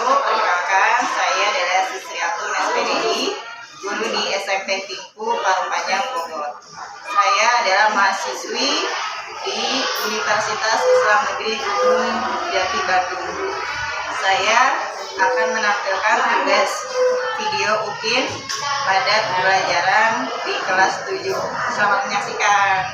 Perkenalkan, saya adalah Sisri Atun SPDI, guru di SMP Pingku, Parung Panjang, Bogor. Saya adalah mahasiswi di Universitas Islam Negeri Gunung Jati, Bandung. Saya akan menampilkan tugas video UKIN pada pembelajaran di kelas 7. Selamat menyaksikan.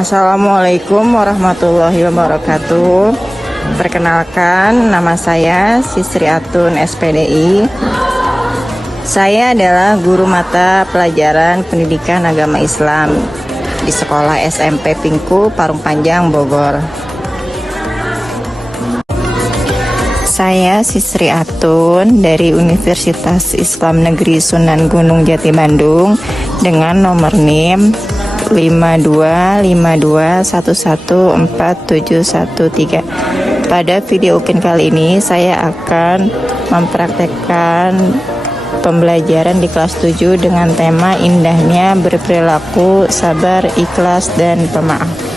Assalamualaikum warahmatullahi wabarakatuh. Perkenalkan, nama saya Sisri Atun SPDI. Saya adalah guru mata pelajaran pendidikan agama Islam di sekolah SMP Pingku, Parung Panjang, Bogor. Saya Sisri Atun dari Universitas Islam Negeri Sunan Gunung Jati, Bandung dengan nomor NIM 5252114713. Pada video UKIN kali ini saya akan mempraktekkan pembelajaran di kelas 7 dengan tema indahnya berperilaku sabar, ikhlas, dan pemaaf.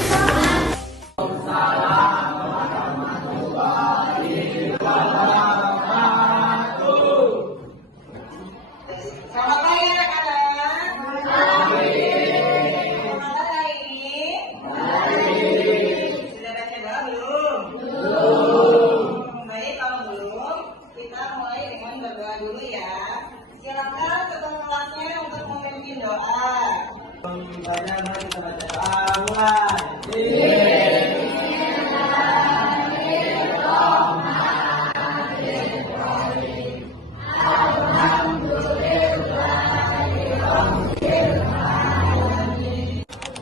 Dulu ya, silakan ketua kelasnya untuk memimpin doa. Kita baca doa.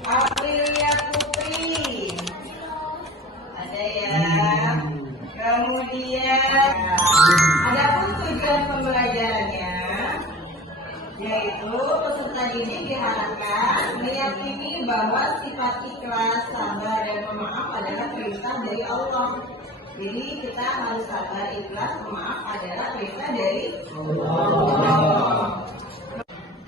Aprilia Putri, ada ya. Kemudian adapun tujuan pembelajarannya, yaitu peserta didik diharapkan meyakini bahwa sifat ikhlas, sabar, dan pemaaf adalah perintah dari Allah. Jadi kita harus sabar, ikhlas, pemaaf adalah perintah dari Allah.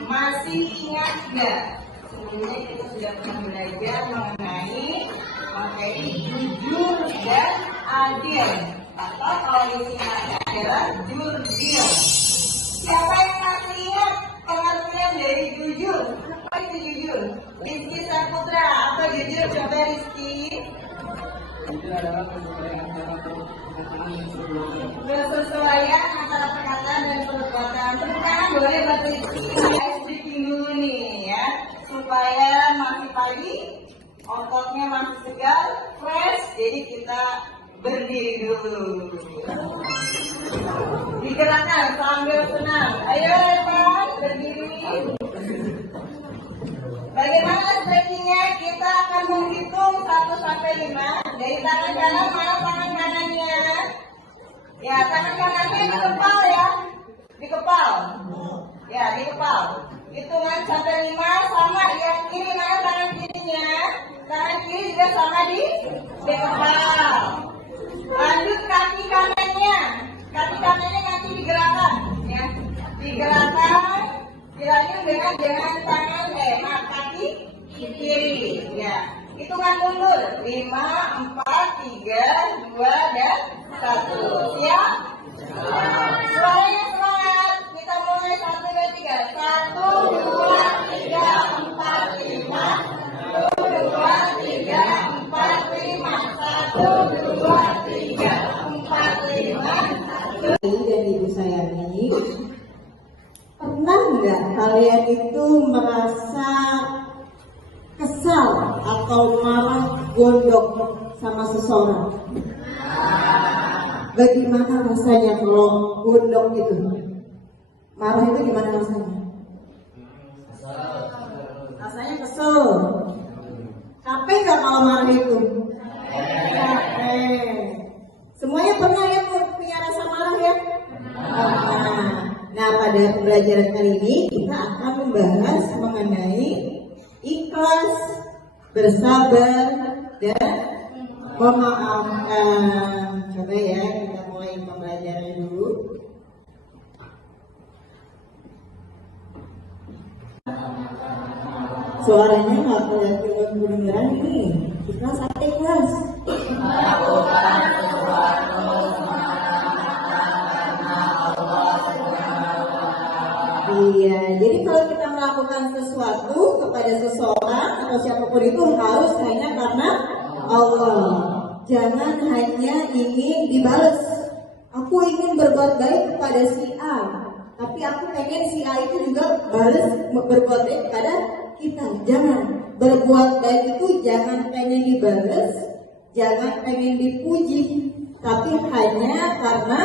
Masih ingat nggak? Sebelumnya kita sudah pernah belajar mengenai materi jujur dan adil, atau kalau disingkatnya adalah jurdil. Siapa yang masih ingat pengertian dari jujur? Apa itu jujur? Rizky Saputra, apa jujur? Coba Rizky. Jujur adalah kesesuaian antara perkataan dan perbuatan. Perkataan boleh buat Rizky. Saya sedikit dulu nih ya, supaya masih pagi, ototnya masih segar, fresh. Jadi kita berdiri dulu. Digerakkan sambil senang. Ayo Evan, berdiri. Bagaimana stretchingnya? Kita akan menghitung 1 sampai 5. Dari tangan kanan, mana tangan kanannya? Ya, tangan kanannya di kepal ya. Di kepal. Ya, di kepal. Hitungan sampai 5 sama. Yang kiri, mana tangan kirinya? Tangan kiri juga sama di kepal. Lanjut kaki kanannya. Kaki kanannya nanti digerakkan ya. Digerakkan, dilanjut dengan tangan kaki kiri ya. Hitungan mundur 5, 4, 3, 2, dan 1. Siap? Suaranya semangat. Kita mulai 1, 2, 3. 1, 2, 3, 4, 5. 1, 2, 3, 4, 5. 1, 2, 3, 4, 5. Dan ibu sayangi, pernah nggak kalian itu merasa kesal atau marah gondok sama seseorang? Bagaimana rasanya kalau gondok itu? Marah itu gimana rasanya? Rasanya kesel. Capek nggak kalau marah itu? Capek. Semuanya pernah ya punya rasa marah ya? Nah, pada pembelajaran kali ini kita akan membahas mengenai ikhlas, bersabar, dan memaafkan. Coba ya, kita mulai pembelajaran dulu. Suaranya nggak kedengeran ini. Ikhlas atau ikhlas? Iya, jadi kalau kita melakukan sesuatu kepada seseorang atau siapapun itu harus hanya karena Allah. Jangan hanya ingin dibalas. Aku ingin berbuat baik kepada si A, tapi aku pengen si A itu juga balas berbuat baik kepada kita. Jangan. Berbuat baik itu jangan pengen dibalas, jangan pengen dipuji, tapi hanya karena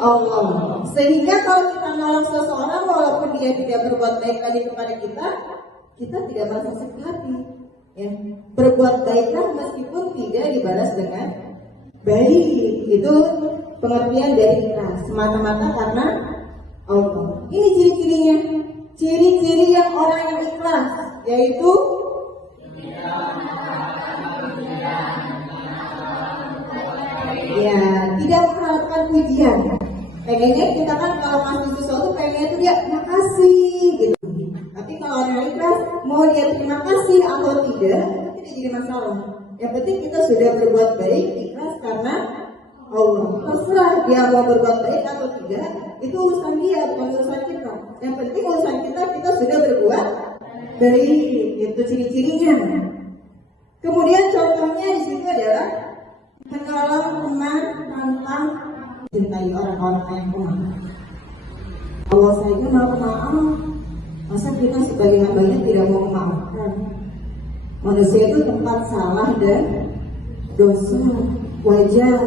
Allah. Sehingga kalau kita nolong seseorang walaupun dia tidak berbuat baik lagi kepada kita, kita tidak merasa sakit hati. Ya. Berbuat baiklah meskipun tidak dibalas dengan baik. Itu pengertian dari ikhlas, semata-mata karena Allah. Ini ciri-cirinya. Ciri-ciri yang orang yang ikhlas, yaitu ya, tidak mengharapkan pujian. Pengennya kita kan kalau ngasih sesuatu pengennya itu dia makasih gitu. Tapi kalau orang ikhlas mau dia terima kasih atau tidak jadi masalah. Yang penting kita sudah berbuat baik ikhlas karena Allah. Terserah dia mau berbuat baik atau tidak, itu urusan dia bukan urusan kita. Yang penting urusan kita sudah berbuat baik. Itu ciri-cirinya. Kemudian contohnya di situ adalah menolong teman tanpa mencintai orang-orang yang lemah. Allah saja mau maaf, masa kita sebagai hambanya tidak mau memaafkan? Manusia itu tempat salah dan dosa. Wajar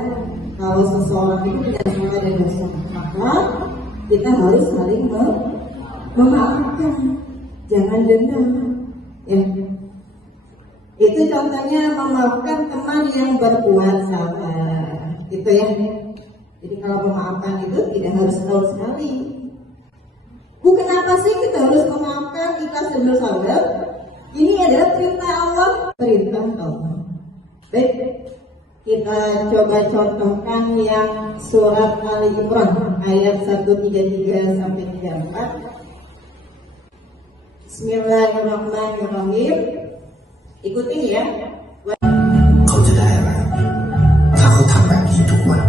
kalau seseorang itu tidak salah dan dosa, maka kita harus saling memaafkan, jangan dendam. Ya. Itu contohnya memaafkan teman yang berbuat salah. Itu ya. Jadi kalau memaafkan itu tidak harus tahu sekali. Kenapa sih kita harus memaafkan, ikhlas dan bersabar? Ini adalah perintah Allah. Perintah Allah. Baik, kita coba contohkan yang surat Ali Imran ayat 133 sampai 34. Bismillahirrahmanirrahim. Ikutin ya. เขาจะได้อะไรถ้าเขาทำแบบนี้ทุกวัน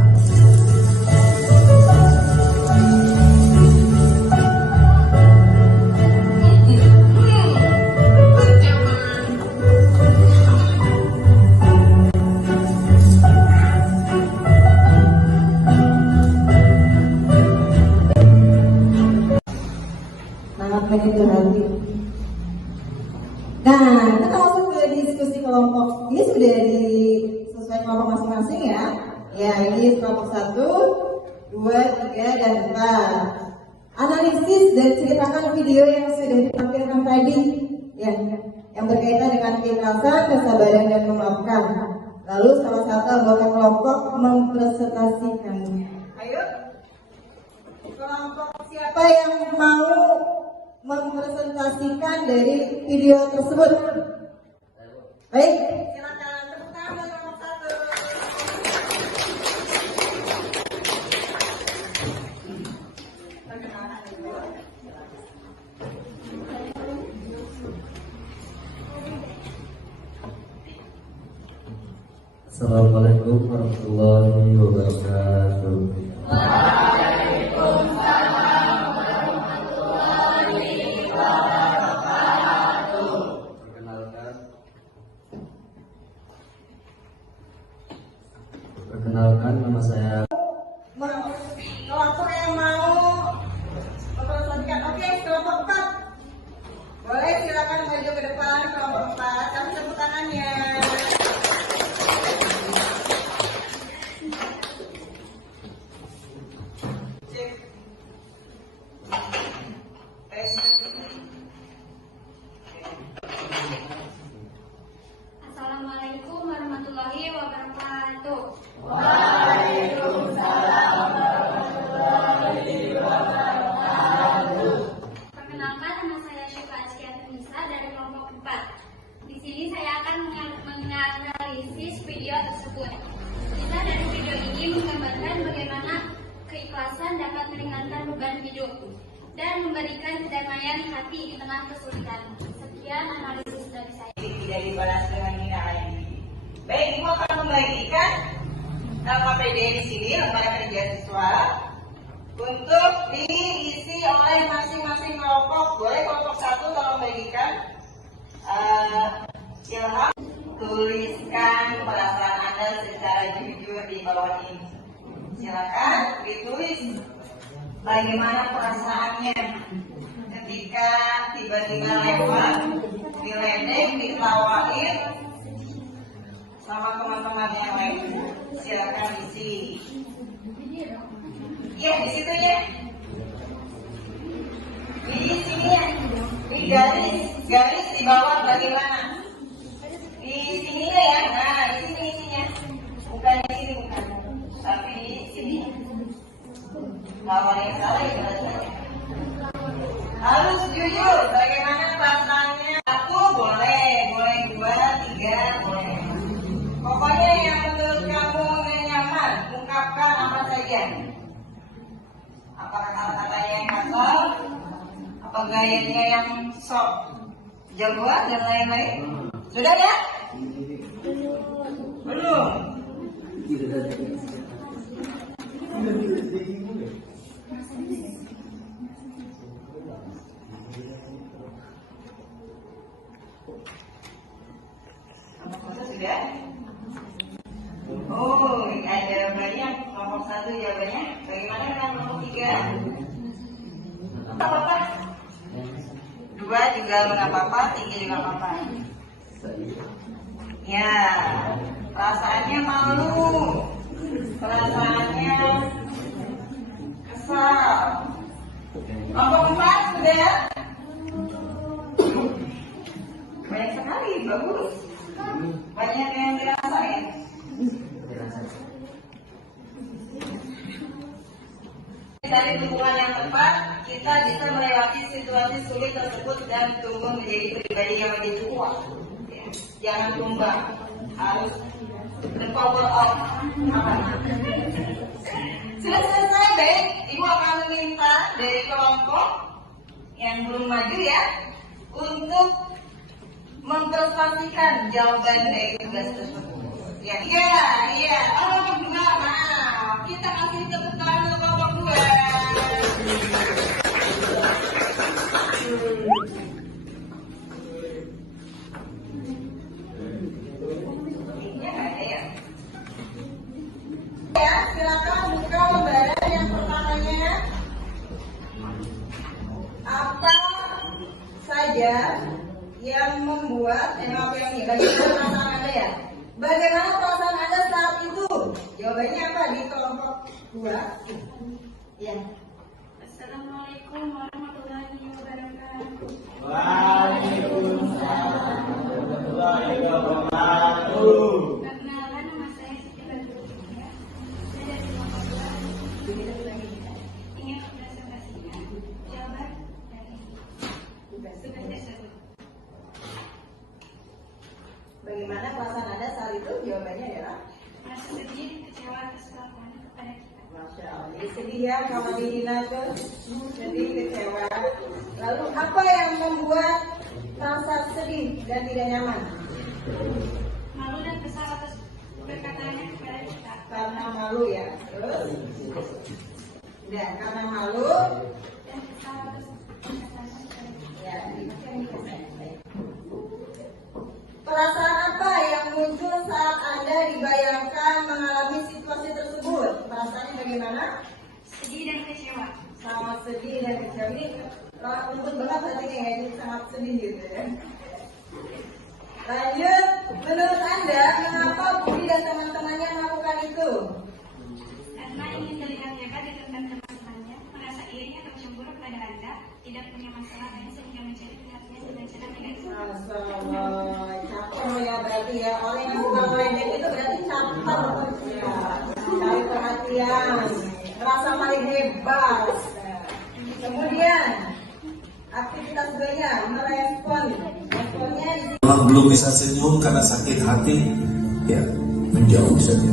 Sangat menyentuh hati. Nah, kita masuk ke diskusi kelompok. Ini sudah sesuai kelompok masing-masing ya. Ya, ini kelompok 1, 2, 3, dan 4. Analisis dan ceritakan video yang sudah ditampilkan tadi, ya, yang berkaitan dengan keikhlasan, kesabaran, dan memaafkan. Lalu salah satu anggota kelompok mempresentasikannya. Ayo, kelompok siapa yang mau mempresentasikan dari video tersebut? Baik, silakan tepuk tangan buat kelompok 1. Assalamualaikum warahmatullahi wabarakatuh. Perkenalkan, nama saya. Kelompok yang mau mempresentasikan, oke, kelompok 4. Boleh silakan maju ke depan kelompok 4. Kami tepuk tangannya. Cek. Assalamualaikum warahmatullahi wabarakatuh. Waalaikumsalam. dan memberikan kedamaian hati di tengah kesulitan. Sekian analisis dari saya. Tidak dibalas dengan hinaan. Baik, Ibu akan membagikan KPD di sini, lembaga kerja siswa, untuk diisi oleh masing-masing kelompok. Boleh kelompok satu tolong bagikan. Ilham, tuliskan perasaan Anda secara jujur di bawah ini. Silakan ditulis bagaimana perasaannya ketika tiba-tiba lewat, diledek, ditawain sama teman-teman yang lain. Silakan isi. Iya, di situ ya. Di sini ya. Di garis di bawah bagaimana? Di sini ya. Nah, di sini isinya. Bukan di sini, bukan. Tapi di sini. Kalau yang salah ya berarti. Harus jujur. Bagaimana perasaannya? Satu boleh, boleh dua, tiga boleh. Pokoknya yang menurut kamu nyaman, ungkapkan apa saja. Apakah kata-katanya yang kasar, apa gayanya yang sok jagoan dan lain-lain? Sudah ya? Belum. Apa sudah? Oh, ada jawabannya. Nomor 1 jawabannya. Bagaimana dengan nomor 3? Tidak apa-apa. 2 juga nggak apa-apa, 3 juga nggak apa-apa. Ya, perasaannya malu, perasaannya kesal. Nomor 4 sudah. Banyak sekali, bagus. Banyak yang dirasain. Dari dukungan yang tepat, kita bisa melewati situasi sulit tersebut dan tumbuh menjadi pribadi yang lebih kuat. Jangan tumbang, harus the power of apa? Sudah selesai, baik. Ibu akan meminta dari kelompok yang belum maju ya untuk mempresentasikan jawaban dari tugas tersebut. Ya, iya. Kelompok 2, nah, kita kasih tepuk tangan untuk kelompok 2. Ini ada ya. Ya, silakan buka lembaran yang pertamanya. Apa saja yang membuat apa yang ini? Bagaimana perasaan Anda ya? Bagaimana perasaan Anda saat itu? Jawabannya apa di kelompok 2? Ya. Assalamualaikum warahmatullahi wabarakatuh. Waalaikumsalam warahmatullahi wabarakatuh. Perkenalkan, nama saya Siti Badrullah. Saya dari kelompok 2. Ingin presentasinya jawaban dari tugas tersebut. Bagaimana perasaan Anda saat itu? Jawabannya adalah Merasa sedih, kecewa atas kelakuan kepada kita. Masya Allah. Jadi sedih ya kalau dihina tuh, sedih, kecewa. Lalu apa yang membuat merasa sedih dan tidak nyaman? Malu dan kesal atas perkataannya kepada kita. Karena malu ya. Terus? Ya, karena malu. Dan kesal atas perkataannya kepada kita. Ya, perasaan apa yang muncul saat Anda dibayangkan mengalami situasi tersebut? Perasaannya bagaimana? Sedih dan kecewa. Sangat sedih dan kecewa. Ini untuk banget hatinya ya, jadi sangat sedih gitu ya. Lanjut, menurut Anda, mengapa Budi dan teman-temannya melakukan itu? Karena ingin terlihat hebat di depan teman-temannya, merasa iri atau cemburu kepada Anda, tidak punya masalah lain sehingga mencari perhatian dengan cara negatif. Astagfirullah, caper ya berarti ya. Orang yang suka meledek itu berarti caper ya. Cari perhatian, merasa paling hebat. Kemudian aktivitas berikutnya merespon. Responnya di sini. Kalau belum bisa senyum karena sakit hati, ya menjauh saja.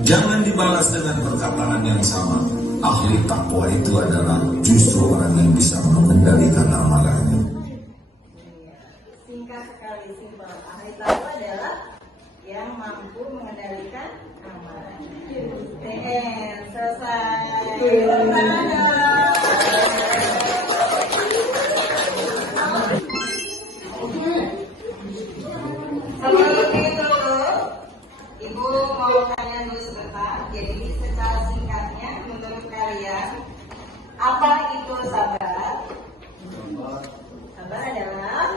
Jangan dibalas dengan perkataan yang sama. ahli takwa itu adalah justru orang yang bisa mengendalikan amalannya. Singkat sekali, simpel. Ahli takwa adalah yang mampu mengendalikan amalannya. Selesai. Sebelum itu, Ibu mau tanya dulu sebentar. Jadi secara singkatnya, menurut kalian, apa itu sabar? Sabar adalah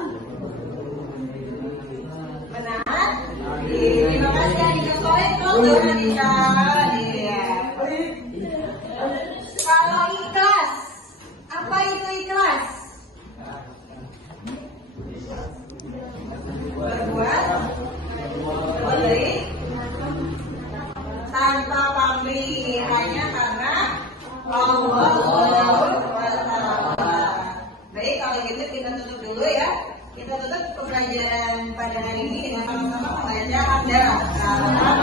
menahan diri. Terima kasih yang dicokolin dulu Anissa. Kalau ikhlas, apa itu ikhlas? Berbuat oleh tanpa pamrih, hanya karena Allah Subhanahu wa Ta'ala. Baik, kalau gitu kita tutup dulu ya. Kita tutup pembelajaran pada hari ini dengan sama-sama membaca hamdalah.